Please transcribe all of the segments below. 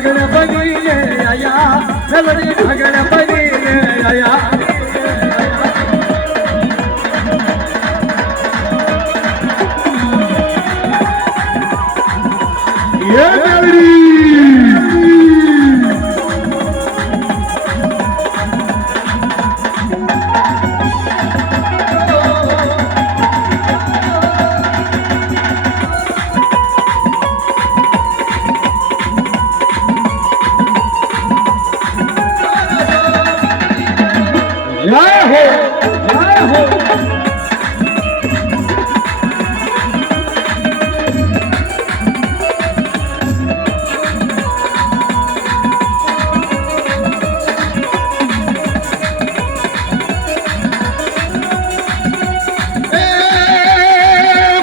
ढागण बनीने आया मेलडी ढागण बनीने आया ये मेलडी जय हो जय हो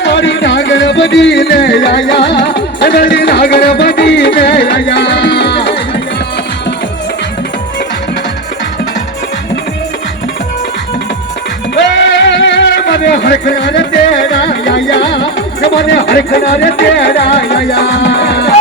मारी नागर बदीने आया मेरी नागर बदीने आया हर खनारे तेरा आया मने हर खनारे तेरा आया